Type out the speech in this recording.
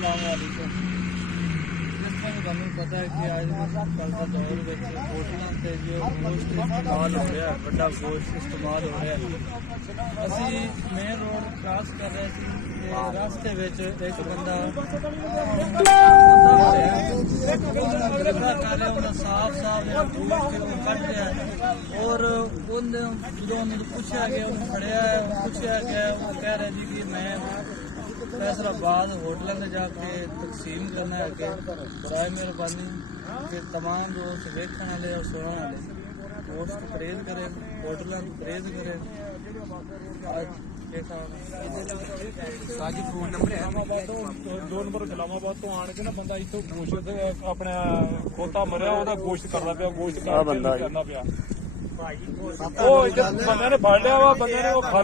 अस्सलामुअलैकुम। जिस तरह ਤੁਹਾਨੂੰ ਪਤਾ ਹੈ ਕਿ ਅੱਜ ਕੱਲ੍ਹ ਦਾ ਦੌਰ ਵਿੱਚ ਹੋਟਲਾਂ ਤੇ ਜੋ ਗੋਸ਼ਤ ਇਸਤੇਮਾਲ ਹੋ ਰਿਹਾ, ਵੱਡਾ ਗੋਸ਼ਤ ਇਸਤੇਮਾਲ ਹੋ ਰਿਹਾ। ਅਸੀਂ ਮੇਨ ਰੋਡ ਕ੍ਰਾਸ ਕਰ ਰਹੇ ਸੀ ਤੇ ਰਸਤੇ ਵਿੱਚ ਇੱਕ ਬੰਦਾ ਉਹਨੇ ਸਾਫ਼ ਜਿਹੜਾ ਗੋਸ਼ਤ ਉਹ ਕੱਢ ਰਿਹਾ ਔਰ ਉਹਨੇ ਜਦੋਂ ਉਹਨੂੰ ਪੁੱਛਿਆ ਗਿਆ, ਉਹਨੂੰ ਫੜਿਆ ਪੁੱਛਿਆ ਗਿਆ, ਉਹ ਕਹਿ ਰਿਹਾ ਜੀ ਕਿ ਮੈਂ फैसलाबाद होटलों में जाके तकसीम करना है कि बराए मेहरबानी कि तमाम दोस्त देखने वाले और सुनने वाले दोस्त परहेज करें, होटलों को परहेज करें। फोन नंबर है 2 नंबर इस्लामाबाद तो आने के ना बंदा इतों गोश्त अपने खोता मरिया ਉਹਦਾ ਗੋਸ਼ਤ ਕਰਦਾ ਪਿਆ, ਗੋਸ਼ਤ ਕਰਨਾ ਪਿਆ। ਉਹ ਬंदे ने ਫੜ ਲਿਆ ਵਾ, ਬੰਦੇ ਨੇ ਉਹ ਖਾ